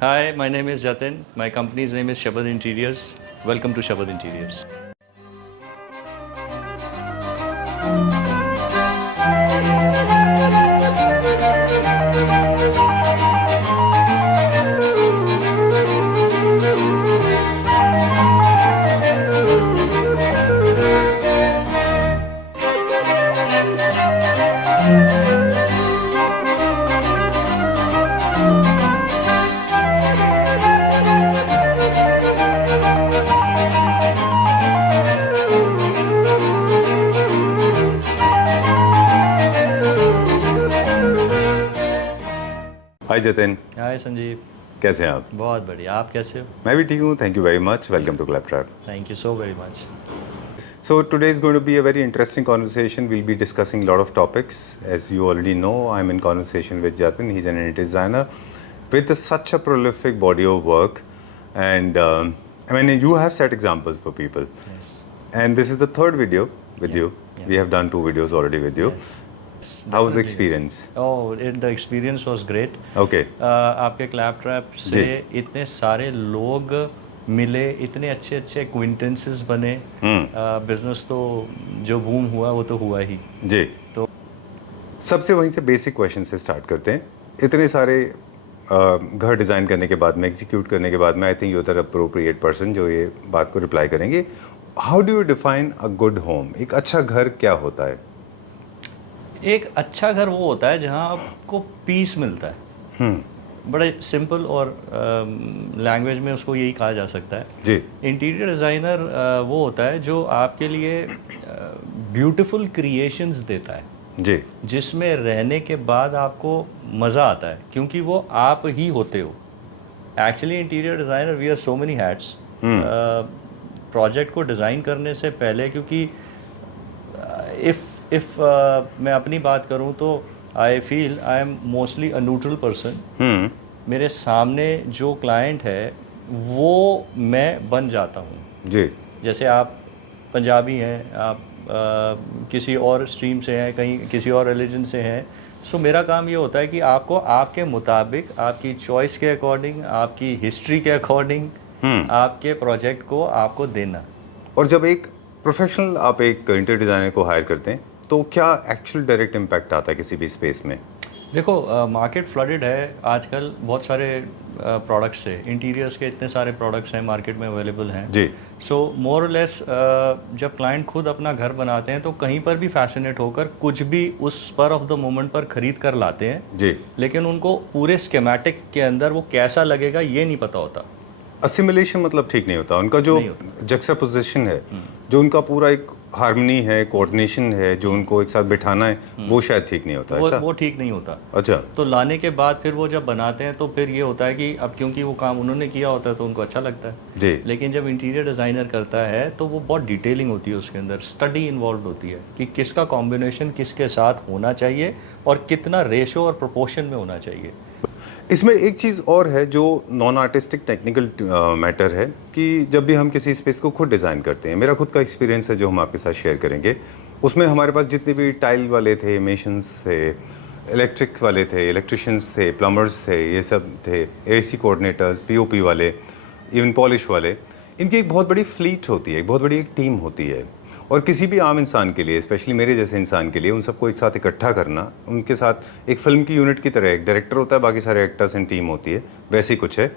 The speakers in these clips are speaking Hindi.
Hi, my name is Jatin. My company's name is Shabad Interiors. Welcome to Shabad Interiors. हाय जतिन। हाय संजीव। कैसे हैं आप? बहुत बढ़िया, आप कैसे हो? मैं भी ठीक हूँ, thank you very much. Welcome to Claptrap. Thank you so very much. So today is going to be a very interesting conversation. We'll be discussing a lot of topics. As you already know, I'm in conversation with Jatin. He's an interior designer with such a prolific body of work. And I mean, you have set examples for people. Yes. And this is the third video with you. Yeah. We have done 2 videos already with you. Yes. How was the Definitely, yes. experience? Oh, the experience was great. Okay. आपके क्लैप ट्रैप से इतने सारे लोग मिले, इतने अच्छे अच्छे एक्विंटेंसेस बने। बिजनेस तो जो बूम हुआ वो तो हुआ ही जी। तो सबसे वहीं से बेसिक क्वेश्चन से स्टार्ट करते हैं। इतने सारे घर डिज़ाइन करने के बाद में, एग्जीक्यूट करने के बाद में, I think you are appropriate person जो ये बात को रिप्लाई करेंगे। How do you define a good home? एक अच्छा घर क्या होता है? एक अच्छा घर वो होता है जहाँ आपको पीस मिलता है। बड़े सिंपल और लैंग्वेज में उसको यही कहा जा सकता है जी। इंटीरियर डिज़ाइनर वो होता है जो आपके लिए ब्यूटीफुल क्रिएशंस देता है जी। जिसमें रहने के बाद आपको मज़ा आता है, क्योंकि वो आप ही होते हो। Actually interior designer we are so many hats. Project को डिज़ाइन करने से पहले, क्योंकि इफ़ मैं अपनी बात करूं तो I feel I am mostly a neutral person. मेरे सामने जो क्लाइंट है वो मैं बन जाता हूं। जी। जैसे आप पंजाबी हैं, आप किसी और स्ट्रीम से हैं, कहीं किसी और रिलीजन से हैं, सो मेरा काम ये होता है कि आपको आपके मुताबिक, आपकी चॉइस के अकॉर्डिंग, आपकी हिस्ट्री के अकॉर्डिंग आपके प्रोजेक्ट को आपको देना। और जब एक प्रोफेशनल आप एक इंटीरियर डिज़ाइनर को हायर करते हैं तो क्या एक्चुअल डायरेक्ट इम्पैक्ट आता है किसी भी स्पेस में? देखो, मार्केट फ्लडेड है आजकल बहुत सारे प्रोडक्ट्स से। इंटीरियर्स के इतने सारे प्रोडक्ट्स हैं मार्केट में अवेलेबल हैं जी। सो मोर और लेस जब क्लाइंट खुद अपना घर बनाते हैं तो कहीं पर भी फैसिनेट होकर कुछ भी उस स्पर ऑफ द मोमेंट पर खरीद कर लाते हैं जी। लेकिन उनको पूरे स्केमेटिक के अंदर वो कैसा लगेगा ये नहीं पता होता। असिमुलेशन मतलब ठीक नहीं होता उनका, जो जक्सटापोजिशन है, जो उनका पूरा एक हार्मनी है, कोऑर्डिनेशन है, जो उनको एक साथ बिठाना है, वो शायद ठीक नहीं होता। वो ठीक नहीं होता। अच्छा। तो लाने के बाद फिर वो जब बनाते हैं तो फिर ये होता है कि अब क्योंकि वो काम उन्होंने किया होता है तो उनको अच्छा लगता है जी। लेकिन जब इंटीरियर डिज़ाइनर करता है तो वो बहुत डिटेलिंग होती है, उसके अंदर स्टडी इन्वॉल्व होती है कि किसका कॉम्बिनेशन किसके साथ होना चाहिए और कितना रेशो और प्रोपोर्शन में होना चाहिए। इसमें एक चीज़ और है जो नॉन आर्टिस्टिक टेक्निकल मैटर है कि जब भी हम किसी स्पेस को खुद डिज़ाइन करते हैं, मेरा खुद का एक्सपीरियंस है जो हम आपके साथ शेयर करेंगे, उसमें हमारे पास जितने भी टाइल वाले थे, मेशंस थे, इलेक्ट्रिक वाले थे, इलेक्ट्रिशियंस थे, प्लम्बर्स थे, ये सब थे, एसी कोऑर्डिनेटर्स, पीओपी वाले, इवन पॉलिश वाले, इनकी एक बहुत बड़ी फ्लीट होती है, एक बहुत बड़ी एक टीम होती है। और किसी भी आम इंसान के लिए, स्पेशली मेरे जैसे इंसान के लिए, उन सबको एक साथ इकट्ठा करना, उनके साथ एक फिल्म की यूनिट की तरह एक डायरेक्टर होता है, बाकी सारे एक्टर्स एंड टीम होती है, वैसे ही कुछ है।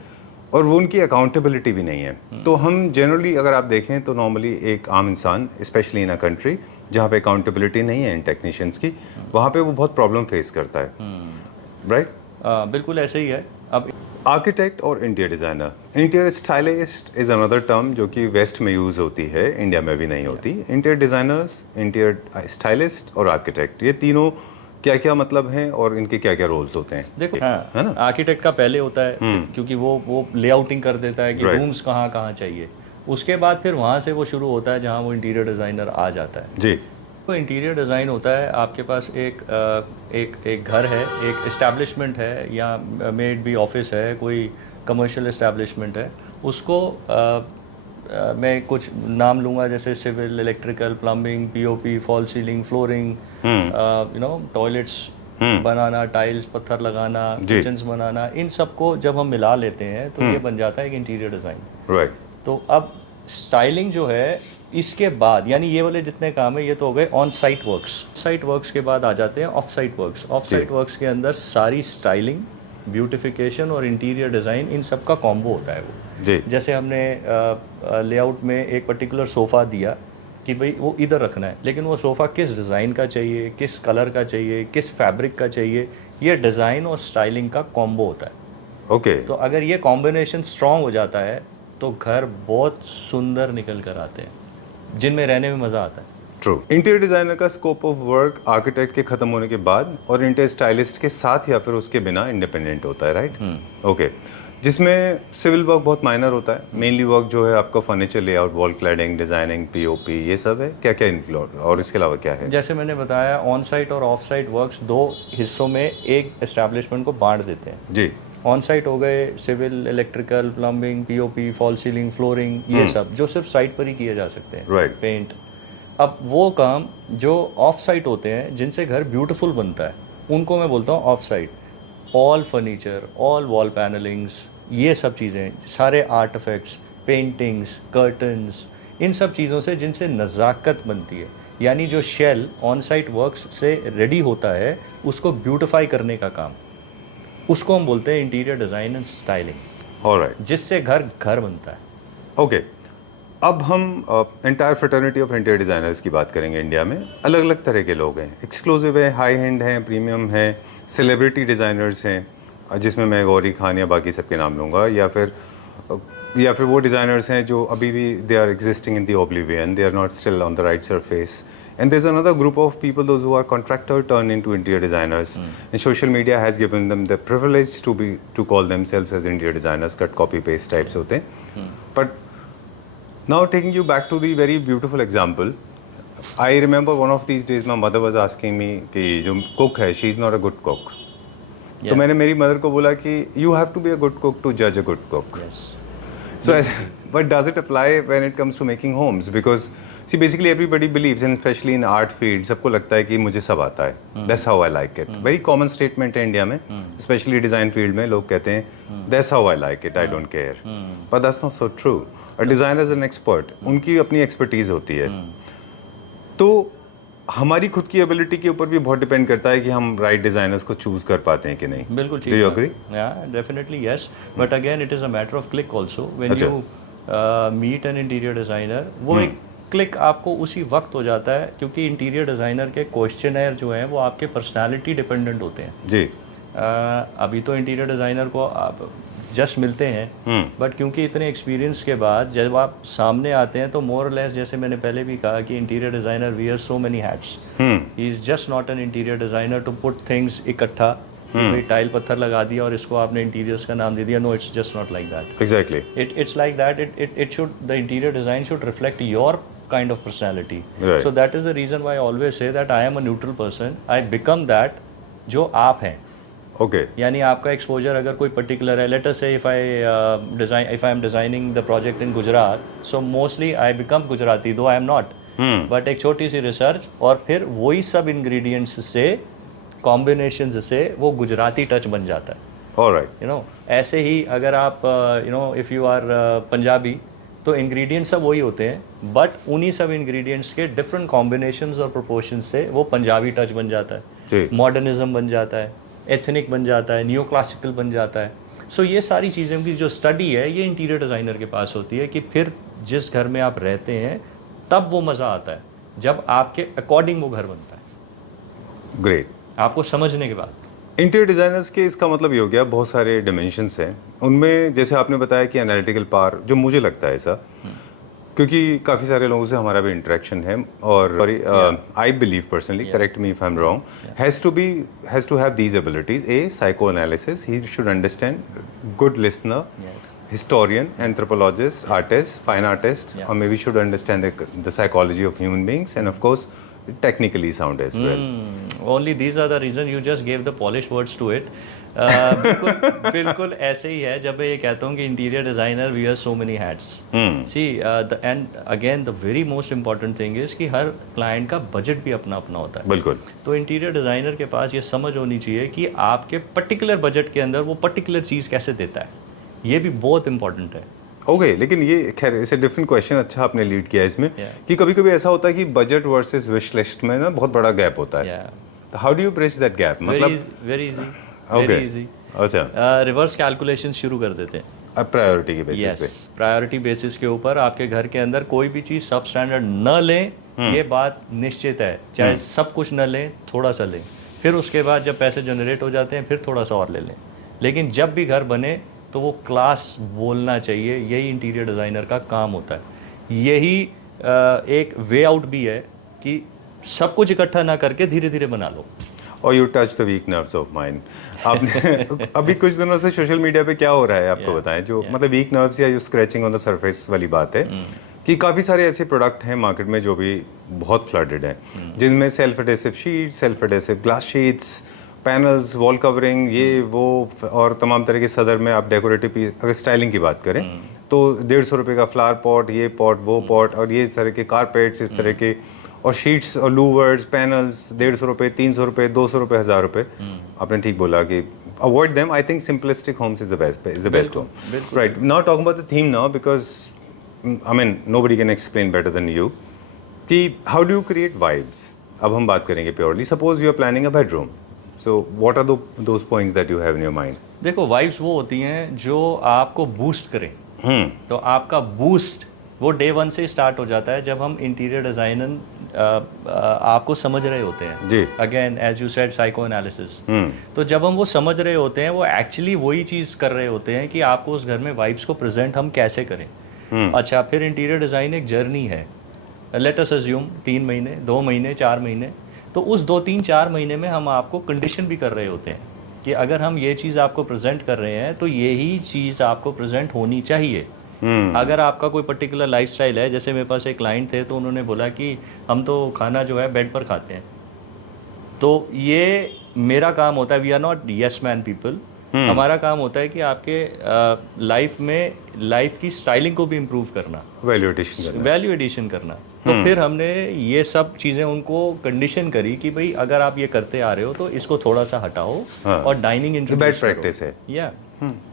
और वो उनकी अकाउंटेबिलिटी भी नहीं है। तो हम जनरली अगर आप देखें तो नॉर्मली एक आम इंसान, स्पेशली इन अ कंट्री जहाँ पे अकाउंटेबिलिटी नहीं है इन टेक्नीशियंस की, वहाँ पे वो बहुत प्रॉब्लम फेस करता है। राइट? बिल्कुल ऐसे ही है। अब आर्किटेक्ट और interior designer, interior stylist is another term जो कि वेस्ट में यूज़ होती है, इंडिया में भी नहीं होती। इंटीरियर डिज़ाइनर्स, इंटीरियर स्टाइलिस्ट और आर्किटेक्ट, ये तीनों क्या क्या मतलब हैं और इनके क्या क्या रोल्स होते हैं? देखो, हाँ, है ना, आर्किटेक्ट का पहले होता है क्योंकि वो लेआउटिंग कर देता है कि रूम्स कहाँ कहाँ चाहिए। उसके बाद फिर वहाँ से वो शुरू होता है जहाँ वो इंटीरियर डिज़ाइनर आ जाता है। जी। तो इंटीरियर डिज़ाइन होता है, आपके पास एक घर है, एक इस्टेब्लिशमेंट है, या मेड भी ऑफिस है, कोई कमर्शियल इस्टेब्लिशमेंट है, उसको मैं कुछ नाम लूँगा जैसे civil, electrical, plumbing, POP, fall ceiling, flooring, toilets, बनाना, टाइल्स पत्थर लगाना, जी। किचन्स बनाना, इन सबको जब हम मिला लेते हैं तो ये बन जाता है एक इंटीरियर डिज़ाइन। राइट। तो अब स्टाइलिंग जो है इसके बाद, यानी ये वाले जितने काम है ये तो हो गए on site works. Site works के बाद आ जाते हैं of site works. Of site works के अंदर सारी स्टाइलिंग, ब्यूटिफिकेशन और इंटीरियर डिज़ाइन, इन सब का कॉम्बो होता है वो। जी। जैसे हमने लेआउट में एक पर्टिकुलर सोफ़ा दिया कि भाई वो इधर रखना है, लेकिन वो सोफ़ा किस डिज़ाइन का चाहिए, किस कलर का चाहिए, किस फैब्रिक का चाहिए, ये डिज़ाइन और स्टाइलिंग का कॉम्बो होता है। ओके। तो अगर ये कॉम्बिनेशन स्ट्रॉन्ग हो जाता है तो घर बहुत सुंदर निकल कर आते हैं, जिनमें रहने में मज़ा आता है। ट्रू। इंटीरियर डिजाइनर का स्कोप ऑफ वर्क आर्किटेक्ट के खत्म होने के बाद और इंटीरियर स्टाइलिस्ट के साथ या फिर उसके बिना इंडिपेंडेंट होता है, राइट? ओके। जिसमें सिविल वर्क बहुत माइनर होता है, मेनली वर्क जो है आपका furniture layout, wall cladding, designing, POP, ये सब है। क्या क्या इंक्लूड और इसके अलावा क्या है? जैसे मैंने बताया, ऑन साइट और ऑफ साइट वर्क्स दो हिस्सों में एक एस्टैब्लिशमेंट को बांट देते हैं। जी। ऑन साइट हो गए civil, electrical, plumbing, POP, fall ceiling, flooring, ये सब जो सिर्फ साइट पर ही किए जा सकते हैं। राइट। पेंट। अब वो काम जो ऑफ साइट होते हैं, जिनसे घर ब्यूटीफुल बनता है, उनको मैं बोलता हूँ off site. All furniture, all wall panellings, ये सब चीज़ें, सारे आर्ट इफेक्ट्स, पेंटिंग्स, कर्टन्स, इन सब चीज़ों से जिनसे नज़ाकत बनती है, यानी जो शेल ऑन साइट वर्क्स से रेडी होता है उसको ब्यूटिफाई करने का काम, उसको हम बोलते हैं interior design and styling. Alright. जिससे घर घर बनता है। ओके। अब हम entire fraternity of interior designers की बात करेंगे। इंडिया में अलग अलग तरह के लोग हैं, एक्सक्लूसिव है, हाई एंड हैं, प्रीमियम हैं, सेलिब्रिटी डिज़ाइनर्स हैं, जिसमें मैं गौरी खान या बाकी सबके नाम लूँगा, या फिर वो डिज़ाइनर्स हैं जो अभी भी they are existing in the oblivion, they are not still on the right surface. And there's another group of people, those who are contractor turned into interior designers. And social media has given them the privilege to call themselves as interior designers, cut copy paste types होते हैं. But now taking you back to the very beautiful example, I remember one of these days my mother was asking me कि जो cook है, she is not a good cook. तो मैंने मेरी मदर को बोला कि you have to be a good cook to judge a good cook. Yes. So, but does it apply when it comes to making homes? Because see, basically everybody believes, and especially in art field, सबको लगता है कि मुझे सब आता है. That's how I like it. Very common statement है इंडिया में, especially design field में लोग कहते हैं That's how I like it, I don't care. But that's not so true. A designer is an expert. उनकी अपनी expertise होती है. तो हमारी खुद की एबिलिटी के ऊपर भी बहुत डिपेंड करता है कि हम राइट डिजाइनर्स को चूज कर पाते हैं कि नहीं. बिल्कुल ठीक. Do you agree? Yeah, definitely yes. But again, it is a matter of click also. When अच्छा. you meet an interior designer, वो एक क्लिक आपको उसी वक्त हो जाता है, क्योंकि इंटीरियर डिज़ाइनर के क्वेश्चनर जो हैं वो आपके पर्सनालिटी डिपेंडेंट होते हैं जी. अभी तो इंटीरियर डिज़ाइनर को आप जस्ट मिलते हैं, बट क्योंकि इतने एक्सपीरियंस के बाद जब आप सामने आते हैं तो मोर लेस, जैसे मैंने पहले भी कहा कि interior designer wear so many hats. He is just not an interior designer to put things इकट्ठा, भाई टाइल पत्थर लगा दिया और इसको आपने इंटीरियर्स का नाम दे दिया. No, it's just not like that. Exactly. It's like that. It should, the interior design should reflect your kind of personality. Right. So that is the reason why I always say that I am a neutral person. I become that जो आप हैं. Okay. यानी आपका एक्सपोजर अगर कोई पर्टिकुलर है, लेट अस से if I am designing the project in Gujarat, so mostly I become Gujarati, though I am not. But एक छोटी सी रिसर्च और फिर वही सब इंग्रेडिएंट्स से, कॉम्बिनेशंस से वो गुजराती टच बन जाता है. Alright. यू नो, ऐसे ही अगर आप you know if you are Punjabi, तो इंग्रेडिएंट्स सब वही होते हैं, बट उन्हीं सब इंग्रेडिएंट्स के डिफरेंट कॉम्बिनेशंस और प्रोपोर्शंस से वो पंजाबी टच बन जाता है, मॉडर्निज्म बन जाता है, एथनिक बन जाता है, नियो क्लासिकल बन जाता है. सो ये सारी चीज़ें की जो स्टडी है ये इंटीरियर डिज़ाइनर के पास होती है कि फिर जिस घर में आप रहते हैं तब वो मज़ा आता है जब आपके अकॉर्डिंग वो घर बनता है. ग्रेट. आपको समझने के बाद. इंटीरियर डिज़ाइनर्स के इसका मतलब ये हो गया बहुत सारे डिमेंशंस हैं. उनमें जैसे आपने बताया कि एनालिटिकल पावर, जो मुझे लगता है ऐसा, क्योंकि काफ़ी सारे लोगों से हमारा भी इंटरेक्शन है, और I believe personally, correct me if I am wrong, has to have these abilities. A, psycho analysis, he should understand, good listener, historian, anthropologist, artist, fine artist, or maybe should understand the psychology of human beings, and of course technically sound as well. Only these are the reason, you just gave the polish words to it. बिल्कुल बिल्कुल ऐसे ही है। जब मैं ये कहता हूँ कि interior designer wear so many hats, see and again the very most important thing is कि हर क्लाइंट का बजट भी अपना अपना होता है। बिल्कुल। तो इंटीरियर डिज़ाइनर के पास ये समझ होनी चाहिए कि आपके पर्टिकुलर बजट के अंदर वो पर्टिकुलर चीज़ कैसे देता है, ये भी बहुत इंपॉर्टेंट है। ओके लेकिन ये खैर इसे डिफरेंट क्वेश्चन अच्छा आपने लीड किया इसमें कि कभी कभी ऐसा होता है कि बजट वर्सेस विश लिस्ट में ना बहुत बड़ा गैप होता है। तो how do you bridge that gap? मतलब very easy, Okay. Very easy. अच्छा, रिवर्स कैलकुलेशन शुरू कर देते हैं। अब प्रायोरिटी के बेसिस यस, प्रायोरिटी बेसिस के ऊपर आपके घर के अंदर कोई भी चीज़ सब स्टैंडर्ड न लें, ये बात निश्चित है। चाहे सब कुछ न लें, थोड़ा सा लें, फिर उसके बाद जब पैसे जनरेट हो जाते हैं फिर थोड़ा सा और ले लें। लेकिन जब भी घर बने तो वो क्लास बोलना चाहिए। यही इंटीरियर डिज़ाइनर का काम होता है। यही एक वे आउट भी है कि सब कुछ इकट्ठा ना करके धीरे धीरे बना लो। और you touch the weak nerves of mind. आपने अभी कुछ दिनों से सोशल मीडिया पे क्या हो रहा है आपको बताएं, जो मतलब वीक नर्व्स या you scratching on the surface वाली बात है कि काफ़ी सारे ऐसे प्रोडक्ट हैं मार्केट में जो भी बहुत फ्लडेड हैं, जिनमें self adhesive sheets, self adhesive glass sheets, panels, wall covering, ये वो और तमाम तरह के सदर में आप डेकोरेटिव पीस, अगर स्टाइलिंग की बात करें तो 150 रुपये का फ्लावर पॉट, ये पॉट वो पॉट, और ये तरह के कारपेट्स, इस तरह के, और शीट्स और लूवर्स, पैनल्स 150 रुपये, 300 रुपये, 200 रुपये, 1000 रुपये। आपने ठीक बोला कि avoid them. I think simplistic homes is the best home, right? Not talking about the theme now because I mean nobody can explain better than you कि how do you create vibes. अब हम बात करेंगे purely, suppose you are planning a bedroom, so what are those points that you have in your mind? देखो, वाइब्स वो होती हैं जो आपको बूस्ट करें। तो आपका बूस्ट वो डे वन से स्टार्ट हो जाता है जब हम इंटीरियर डिज़ाइनर आपको समझ रहे होते हैं जी। Again as you said psychoanalysis. तो जब हम वो समझ रहे होते हैं, वो एक्चुअली वही चीज़ कर रहे होते हैं कि आपको उस घर में वाइब्स को प्रेजेंट हम कैसे करें। अच्छा, फिर इंटीरियर डिज़ाइन एक जर्नी है। लेट अस अज्यूम 3 महीने, 2 महीने, 4 महीने। तो उस 2-3-4 महीने में हम आपको कंडीशन भी कर रहे होते हैं कि अगर हम ये चीज़ आपको प्रेजेंट कर रहे हैं तो यही चीज़ आपको प्रेजेंट होनी चाहिए। अगर आपका कोई पर्टिकुलर लाइफस्टाइल है, जैसे मेरे पास एक क्लाइंट थे तो उन्होंने बोला कि हम तो खाना जो है बेड पर खाते हैं। तो ये मेरा काम होता है, we are not yes man people. हमारा काम होता है कि आपके लाइफ में लाइफ की स्टाइलिंग को भी इम्प्रूव करना, वैल्यू एडिशन करना। तो फिर हमने ये सब चीज़ें उनको कंडीशन करी कि भाई अगर आप ये करते आ रहे हो तो इसको थोड़ा सा हटाओ और डाइनिंग इंट्रोड्यूस प्रैक्टिस है या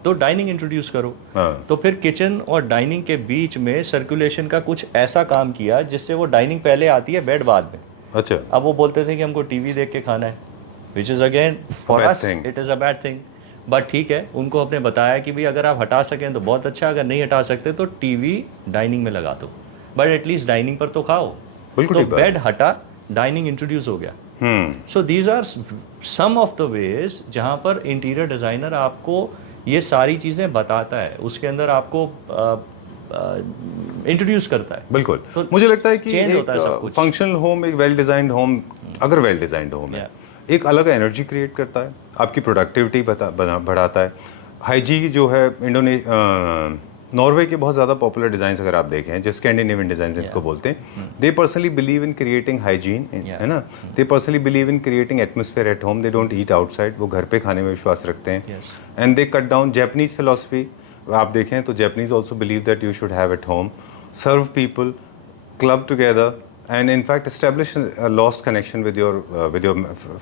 तो डाइनिंग इंट्रोड्यूस करो। तो फिर किचन और डाइनिंग के बीच में सर्कुलेशन का कुछ ऐसा काम किया जिससे वो डाइनिंग पहले आती है, बेड बाद में। अच्छा। अब वो बोलते थे कि हमको टीवी देख के खाना है, which is again for us it is a bad thing. But ठीक है, उनको आपने बताया कि भाई अगर आप हटा सकें तो बहुत अच्छा, अगर नहीं हटा सकते तो टीवी डाइनिंग में लगा दो, बट एटलीस्ट डाइनिंग पर तो खाओ। तो बेड हटा, डाइनिंग इंट्रोड्यूस हो गया। So these are some of the ways जहाँ पर इंटीरियर डिज़ाइनर आपको ये सारी चीज़ें बताता है, उसके अंदर आपको इंट्रोड्यूस करता है। बिल्कुल। तो मुझे लगता है कि चेंज होता है सब कुछ। फंक्शनल होम, एक वेल डिजाइंड होम, अगर वेल डिजाइंड होम है, एक अलग एनर्जी क्रिएट करता है, आपकी प्रोडक्टिविटी बढ़ाता है। हाइजी जो है नॉर्वे के बहुत ज़्यादा पॉपुलर डिज़ाइंस अगर आप देखें, जो स्कैंडिनेवियन डिज़ाइंस इसको बोलते हैं, they personally believe in creating hygiene, है ना? They personally believe in creating atmosphere at home. They don't eat outside, वो घर पे खाने में विश्वास रखते हैं। And they cut down Japanese philosophy आप देखें तो Japanese also believe that you should have at home, serve people, club together, and in fact establish a lost connection with your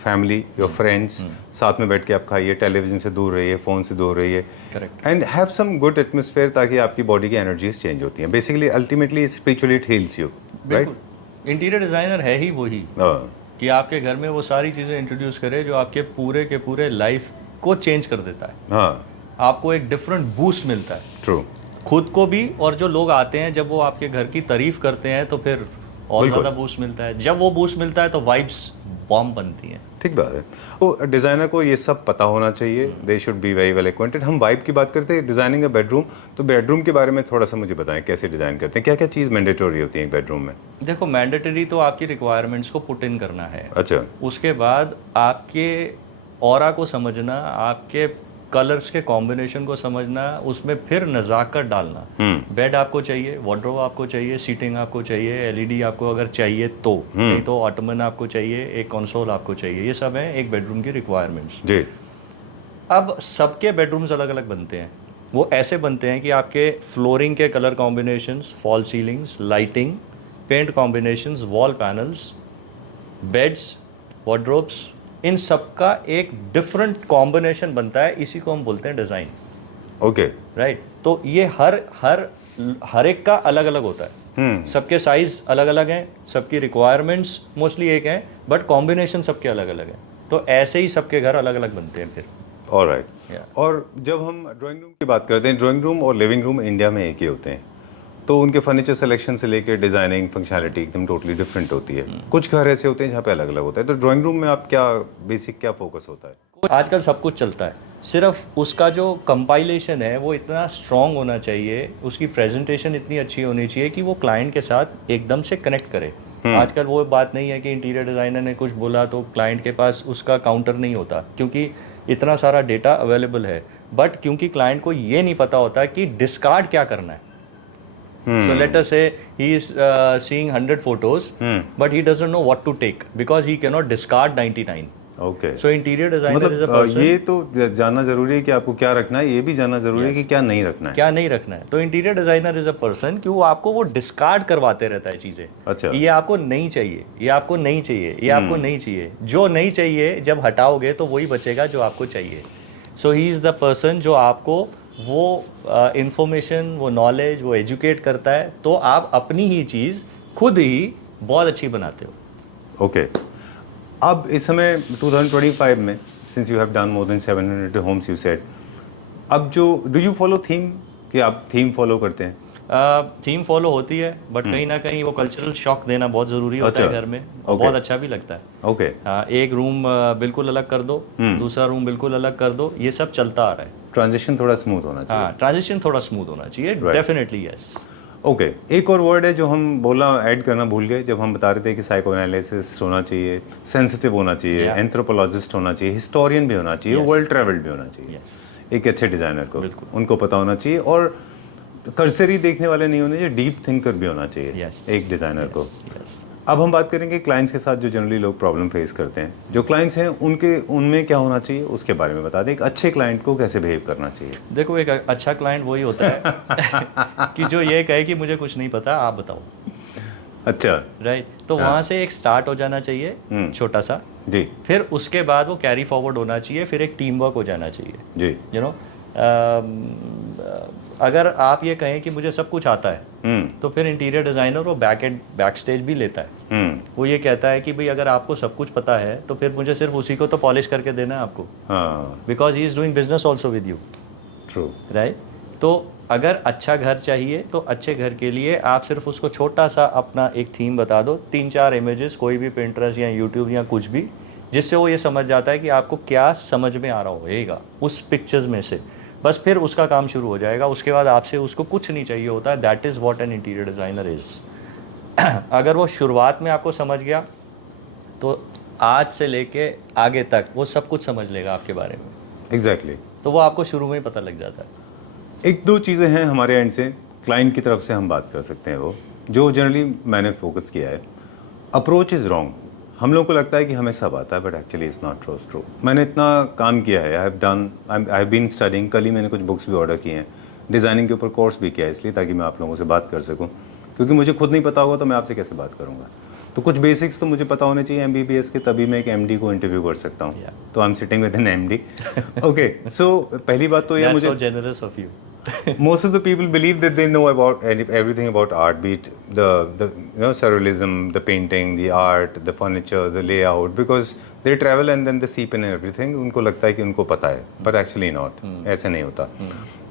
family, your friends. साथ में बैठ के आप खाइए, टेलीविजन से दूर रहिए, फ़ोन से दूर रहिए, and have some good atmosphere ताकि आपकी बॉडी की एनर्जीज चेंज होती हैं। Basically ultimately spiritually it heels you, right? Interior designer है ही वही कि आपके घर में वो सारी चीज़ें इंट्रोड्यूस करे जो आपके पूरे के पूरे लाइफ को चेंज कर देता है। हाँ, आपको एक डिफरेंट बूस्ट मिलता है, ट्रू, खुद को भी, और जो लोग आते हैं जब वो आपके घर की तारीफ करते हैं तो फिर और ज़्यादा बूस्ट मिलता है। जब वो बूस्ट मिलता है तो वाइब्स बॉम्ब बनती हैं। ठीक बात है। तो डिज़ाइनर को ये सब पता होना चाहिए, they should be very well acquainted. हम वाइब की बात करते हैं, डिज़ाइनिंग अ बेडरूम, तो बेडरूम के बारे में थोड़ा सा मुझे बताएं, कैसे डिज़ाइन करते हैं, क्या क्या चीज़ मैंडेटरी होती है एक बेडरूम में? देखो, मैंडेटरी तो आपकी रिक्वायरमेंट्स को पुट इन करना है। अच्छा। उसके बाद आपके ऑरा को समझना, आपके कलर्स के कॉम्बिनेशन को समझना, उसमें फिर नज़ाकत डालना। बेड आपको चाहिए, वार्डरोब आपको चाहिए, सीटिंग आपको चाहिए, एलईडी आपको अगर चाहिए तो, नहीं तो ऑटोमन आपको चाहिए, एक कंसोल आपको चाहिए, ये सब है एक बेडरूम की रिक्वायरमेंट्स। जी। अब सबके बेडरूम्स अलग अलग बनते हैं। वो ऐसे बनते हैं कि आपके फ्लोरिंग के colour combinations, fall ceilings, lighting, paint combinations, wall panels, beds, wardrobes, इन सब का एक डिफरेंट कॉम्बिनेशन बनता है। इसी को हम बोलते हैं डिज़ाइन। ओके। राइट। तो ये हर एक का अलग अलग होता है। सबके साइज अलग अलग हैं, सबकी रिक्वायरमेंट्स मोस्टली एक हैं, बट कॉम्बिनेशन सबके अलग अलग हैं। तो ऐसे ही सबके घर अलग अलग बनते हैं फिर। ऑलराइट। और जब हम ड्राइंग रूम की बात करते हैं, ड्राइंग रूम और लिविंग रूम इंडिया में एक ही होते हैं, तो उनके फर्नीचर सिलेक्शन से लेकर डिजाइनिंग, फंक्शनैलिटी एकदम टोटली डिफरेंट होती है। कुछ घर ऐसे होते हैं जहाँ पे अलग अलग होता है। तो ड्राइंग रूम में आप क्या फोकस होता है? आजकल सब कुछ चलता है, सिर्फ उसका जो कंपाइलेशन है वो इतना स्ट्रॉन्ग होना चाहिए, उसकी प्रेजेंटेशन इतनी अच्छी होनी चाहिए कि वो क्लाइंट के साथ एकदम से कनेक्ट करे। आजकल वो बात नहीं है कि इंटीरियर डिज़ाइनर ने कुछ बोला तो क्लाइंट के पास उसका काउंटर नहीं होता, क्योंकि इतना सारा डेटा अवेलेबल है। बट क्योंकि क्लाइंट को ये नहीं पता होता कि डिस्कार्ड क्या करना है। So let us say he is seeing 100 photos, but he doesn't know what to take because he cannot discard 99. Okay. So interior designer is a person. ये तो जानना जरूरी है कि आपको क्या रखना है, ये भी जानना जरूरी है कि क्या नहीं रखना है। क्या नहीं रखना है। तो interior designer is a person कि वो आपको वो डिस्कार्ड करवाते रहता है चीजें। अच्छा। ये आपको नहीं चाहिए, ये आपको नहीं चाहिए, ये आपको नहीं चाहिए। जो नहीं चाहिए जब हटाओगे तो वही बचेगा जो आपको चाहिए। सो ही इज द पर्सन जो आपको वो इंफॉर्मेशन, वो नॉलेज, वो एजुकेट करता है, तो आप अपनी ही चीज़ खुद ही बहुत अच्छी बनाते हो। ओके। अब इस समय 2025 में, since you have done more than 700 homes you said, अब जो डू यू फॉलो थीम, कि आप थीम फॉलो करते हैं? थीम फॉलो होती है, बट कहीं ना कहीं वो कल्चरल शॉक देना बहुत ज़रूरी होता है घर में, और बहुत अच्छा भी लगता है। ओके। एक रूम बिल्कुल अलग कर दो, दूसरा रूम बिल्कुल अलग कर दो, ये सब चलता आ रहा है। ट्रांजिशन थोड़ा स्मूथ होना चाहिए। हाँ, ट्रांजिशन थोड़ा स्मूथ होना चाहिए, डेफिनेटली यस। ओके। एक और वर्ड है जो हम बोलना ऐड करना भूल गए जब हम बता रहे थे कि साइको एनालिसिस होना चाहिए, सेंसिटिव होना चाहिए, एंथ्रोपोलॉजिस्ट होना चाहिए, हिस्टोरियन भी होना चाहिए, वर्ल्ड ट्रैवल्ड भी होना चाहिए। एक अच्छे डिज़ाइनर को उनको पता होना चाहिए, और कर्सरी देखने वाले नहीं होने चाहिए, डीप थिंकर भी होना चाहिए एक डिज़ाइनर को। अब हम बात करेंगे क्लाइंट्स के साथ जो जनरली लोग प्रॉब्लम फेस करते हैं। जो क्लाइंट्स हैं उनमें क्या होना चाहिए उसके बारे में बता दें। एक अच्छे क्लाइंट को कैसे बिहेव करना चाहिए? देखो, एक अच्छा क्लाइंट वही होता है कि जो ये कहे कि मुझे कुछ नहीं पता, आप बताओ। अच्छा। राइट। तो वहाँ से एक स्टार्ट हो जाना चाहिए छोटा सा जी। फिर उसके बाद वो कैरी फॉरवर्ड होना चाहिए, फिर एक टीम वर्क हो जाना चाहिए जी। You know. अगर आप ये कहें कि मुझे सब कुछ आता है, तो फिर इंटीरियर डिज़ाइनर वो बैक स्टेज भी लेता है। वो ये कहता है कि भाई अगर आपको सब कुछ पता है तो फिर मुझे सिर्फ उसी को तो पॉलिश करके देना है आपको, because he is doing business also with you. True. Right. तो अगर अच्छा घर चाहिए तो अच्छे घर के लिए आप सिर्फ उसको छोटा सा अपना एक थीम बता दो, 3-4 इमेजेस, कोई भी पिंटरेस्ट या यूट्यूब या कुछ भी, जिससे वो ये समझ जाता है कि आपको क्या समझ में आ रहा होएगा उस पिक्चर्स में से, बस फिर उसका काम शुरू हो जाएगा। उसके बाद आपसे उसको कुछ नहीं चाहिए होता है। That is what an interior designer is. अगर वो शुरुआत में आपको समझ गया तो आज से लेके आगे तक वो सब कुछ समझ लेगा आपके बारे में। एग्जैक्टली। तो वो आपको शुरू में ही पता लग जाता है। 1-2 चीज़ें हैं हमारे एंड से, क्लाइंट की तरफ से हम बात कर सकते हैं। वो जो जनरली मैंने फोकस किया है, अप्रोच इज़ रॉन्ग। हम लोगों को लगता है कि हमें सब आता है, but actually it's not true. मैंने इतना काम किया है, आई हैव बीन स्टडिंग। कल ही मैंने कुछ बुक्स भी ऑर्डर किए हैं, डिज़ाइनिंग के ऊपर कोर्स भी किया है, इसलिए ताकि मैं आप लोगों से बात कर सकूं, क्योंकि मुझे खुद नहीं पता होगा तो मैं आपसे कैसे बात करूंगा। तो कुछ बेसिक्स तो मुझे पता होने चाहिए MBBS के, तभी मैं एक MD को इंटरव्यू कर सकता हूँ। तो I am sitting with an MD। Okay. So पहली बात तो ये, मुझे so generous of you. Most of the people believe that they know about everything about art, be it the surrealism, the painting, the art, the furniture, the layout, because they travel and then they seep in everything. उनको लगता है कि उनको पता है, but actually not. ऐसे नहीं होता।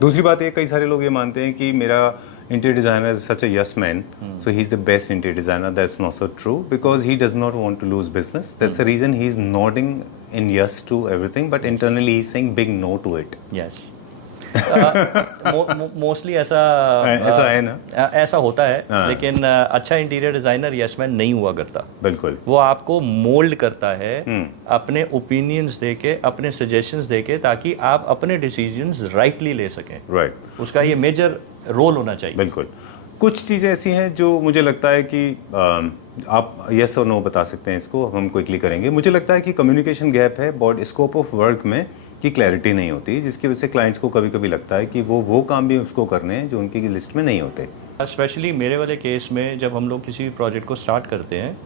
दूसरी बात ये, कई सारे लोग ये मानते हैं कि मेरा interior designer is such a yes man, so he's the best interior designer. That's not so true, because he does not want to lose business. That's the reason he's nodding in yes to everything, but internally he's saying big no to it. Yes. Mostly ऐसा ऐसा है ना? ऐसा होता है, लेकिन अच्छा इंटीरियर डिज़ाइनर यस मैन नहीं हुआ करता। बिल्कुल। वो आपको मोल्ड करता है अपने ओपिनियंस देके, अपने सजेशंस देके, ताकि आप अपने डिसीजंस राइटली ले सकें। राइट। उसका ये मेजर रोल होना चाहिए। बिल्कुल। कुछ चीज़ें ऐसी हैं जो मुझे लगता है कि आप यस और नो बता सकते हैं, इसको हम क्विकली करेंगे। मुझे लगता है कि कम्युनिकेशन गैप है बॉड स्कोप ऑफ वर्क में, की क्लैरिटी नहीं होती, जिसकी वजह से क्लाइंट्स को कभी कभी लगता है कि वो काम भी उसको करने हैं जो उनकी लिस्ट में नहीं होते। स्पेशली मेरे वाले केस में जब हम लोग किसी प्रोजेक्ट को स्टार्ट करते हैं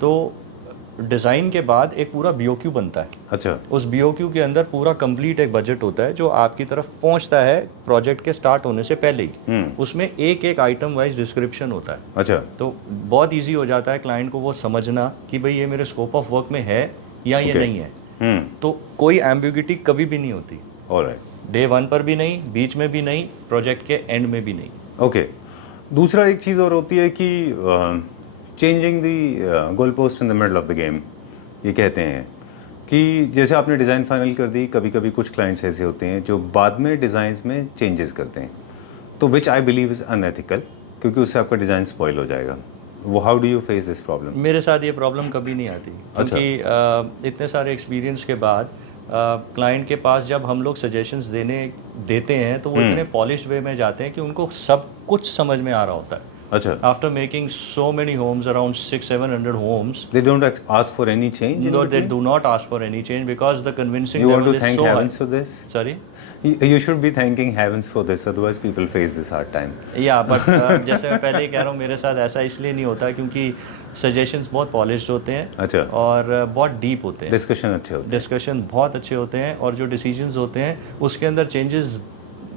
तो डिज़ाइन के बाद एक पूरा BOQ बनता है। अच्छा। उस BOQ के अंदर पूरा कंप्लीट एक बजट होता है जो आपकी तरफ पहुंचता है प्रोजेक्ट के स्टार्ट होने से पहले ही। उसमें एक एक आइटम वाइज डिस्क्रिप्शन होता है। अच्छा। तो बहुत इजी हो जाता है क्लाइंट को वो समझना कि भाई ये मेरे स्कोप ऑफ वर्क में है या ये नहीं है। तो कोई एम्बिग्युइटी कभी भी नहीं होती। ऑलराइट। डे 1 पर भी नहीं, बीच में भी नहीं, प्रोजेक्ट के एंड में भी नहीं। ओके। दूसरा एक चीज़ और होती है कि changing the goal post in the middle of the game, ये कहते हैं कि जैसे आपने डिज़ाइन फाइनल कर दी, कभी कभी कुछ क्लाइंट्स ऐसे होते हैं जो बाद में डिज़ाइंस में चेंजेस करते हैं, तो विच आई बिलीव इज़ अनएथिकल, क्योंकि उससे आपका डिज़ाइन स्पॉइल हो जाएगा। वो how do you face this problem? मेरे साथ ये प्रॉब्लम कभी नहीं आती, क्योंकि इतने सारे एक्सपीरियंस के बाद क्लाइंट के पास जब हम लोग सजेशंस देते हैं तो वो इतने पॉलिश्ड वे में जाते हैं कि उनको सब कुछ समझ में आ रहा होता है। अच्छा। After making so many homes, around 600-700 homes, they don't ask for any change? No, they do not ask for any change because the convincing you level want to is thank so heavens high. for this? Sorry? You should be thanking heavens for this, otherwise people face this hard time. Yeah, but जैसे मैं पहले ही कह रहा हूँ, मेरे साथ ऐसा इसलिए नहीं होता क्योंकि सजेशंस बहुत पॉलिश्ड होते हैं। अच्छा। और बहुत डीप होते हैं। डिस्कशन अच्छे होते हैं। डिस्कशन बहुत अच्छे होते हैं, और जो डिसीजंस होते हैं उसके अंदर चेंजेस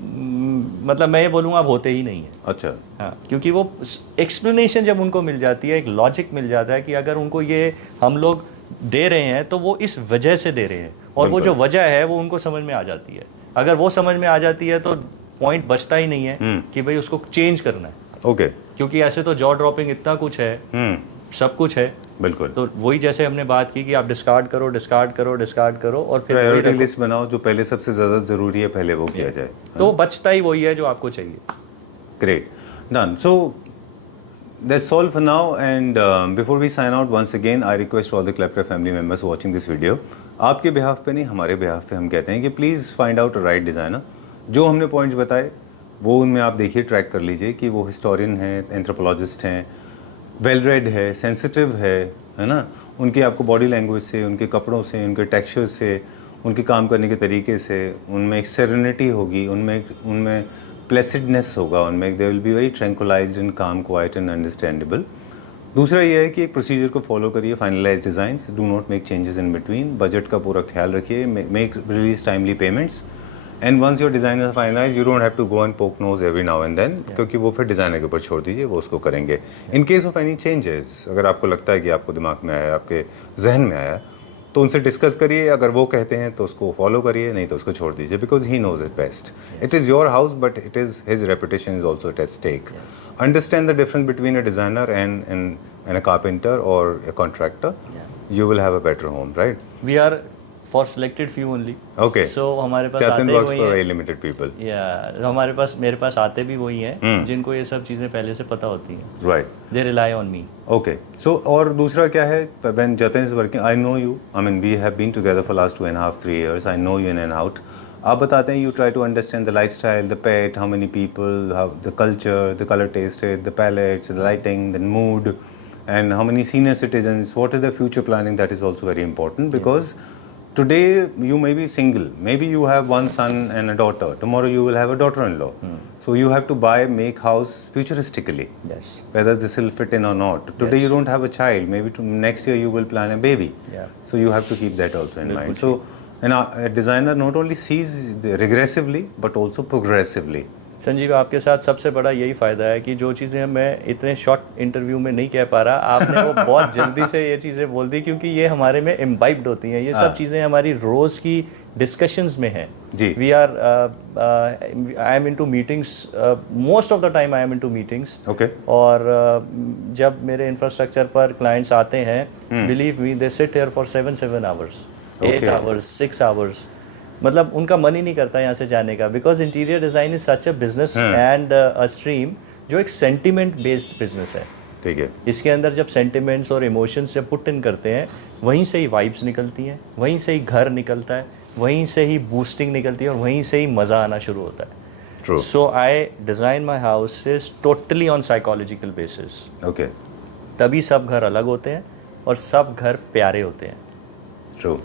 मतलब मैं ये बोलूँगा अब होते ही नहीं है। अच्छा। हाँ, क्योंकि वो एक्सप्लेनेशन जब उनको मिल जाती है, एक लॉजिक मिल जाता है कि अगर उनको ये हम लोग दे रहे हैं तो वो इस वजह से दे रहे हैं, और वो जो वजह है वो उनको समझ में आ जाती है। अगर वो समझ में आ जाती है तो पॉइंट बचता ही नहीं है कि भाई उसको चेंज करना है। ओके। क्योंकि ऐसे तो जॉ ड्रॉपिंग इतना कुछ है, सब कुछ है। बिल्कुल। तो वही जैसे हमने बात की कि आप डिस्कार्ड करो और फिर प्रायोरिटी लिस्ट बनाओ, जो पहले सबसे ज़्यादा ज़रूरी है पहले वो किया जाए, तो बचता ही वही है जो आपको चाहिए। Great, done. So that's all for now, and before we sign out, once again I request all the Klepra family members watching this video, आपके बिहाफ पे नहीं, हमारे बिहाफ पे हम कहते हैं कि please find out a right designer. जो हमने पॉइंट्स बताए वो उनमें आप देखिए, ट्रैक कर लीजिए कि वो हिस्टोरियन हैं, एंथ्रोपोलॉजिस्ट हैं, वेल रेड है, सेंसिटिव है ना, उनकी आपको बॉडी लैंग्वेज से, उनके कपड़ों से, उनके टेक्सचर से, उनके काम करने के तरीके से, उनमें एक सेरेनिटी होगी, उनमें प्लेसिडनेस होगा, उनमें they will be very tranquillised and calm, quite and understandable. दूसरा ये है कि एक प्रोसीजर को फॉलो करिए, finalise designs, do not make changes in between, budget का पूरा ख्याल रखिए, make release timely payments, and once your design is finalise you don't have to go and poke nose every now and then, क्योंकि वो फिर डिज़ाइनर के ऊपर छोड़ दीजिए, वो उसको करेंगे। In case of any changes, अगर आपको लगता है कि आपको दिमाग में आया, आपके जहन में आया, तो उनसे डिस्कस करिए। अगर वो कहते हैं तो उसको फॉलो करिए, नहीं तो उसको छोड़ दीजिए, because he knows it best. It is your house but it is his reputation is also at stake. Understand the difference between a designer and a carpenter और a contractor, you will have a better home, right? We are for selected few only. Okay. So हमारे पास Chatin आते works वही for हैं। very limited people. Yeah, मेरे पास आते भी वही हैं जिनको ये सब चीज़ें पहले से पता होती हैं। Right. They rely on me. Okay. So और दूसरा क्या है? When Jatin is working, I know you. I mean, we have been together for last 2.5-3 years. I know you in and out. आप बताते हैं, you try to understand the lifestyle, the pet, how many people, how the culture, the color taste, the palettes, the lighting, the mood, and how many senior citizens, what is the future planning. That is also very important, because today you may be single, maybe you have one son and a daughter, tomorrow you will have a daughter-in-law, so you have to make house futuristically. Yes. Whether this will fit in or not. Today you don't have a child, maybe next year you will plan a baby. Yeah. So you have to keep that also in mind. So a designer not only sees regressively but also progressively. Sanjeev, आपके साथ सबसे बड़ा यही फ़ायदा है कि जो चीज़ें मैं इतने शॉर्ट इंटरव्यू में नहीं कह पा रहा, आपने वो बहुत जल्दी से ये चीज़ें बोल दी, क्योंकि ये हमारे में इम्बाइब्ड होती हैं। ये सब चीज़ें हमारी रोज़ की डिस्कशंस में हैं। जी। I am into meetings, most of the time I am into meetings. Okay. और जब मेरे इंफ्रास्ट्रक्चर पर क्लाइंट्स आते हैं, believe me, they sit here for 7 hours, 8 hours, 6 hours, मतलब उनका मन ही नहीं करता यहाँ से जाने का, because interior design is such a business and a stream जो एक सेंटिमेंट बेस्ड बिजनेस है। ठीक है। इसके अंदर जब सेंटिमेंट्स और इमोशंस जब पुट इन करते हैं, वहीं से ही वाइब्स निकलती हैं, वहीं से ही घर निकलता है, वहीं से ही बूस्टिंग निकलती है और वहीं से ही मज़ा आना शुरू होता है। True. So I design my house is totally on psychological basis. Okay. तभी सब घर अलग होते हैं और सब घर प्यारे होते हैं। ट्रू।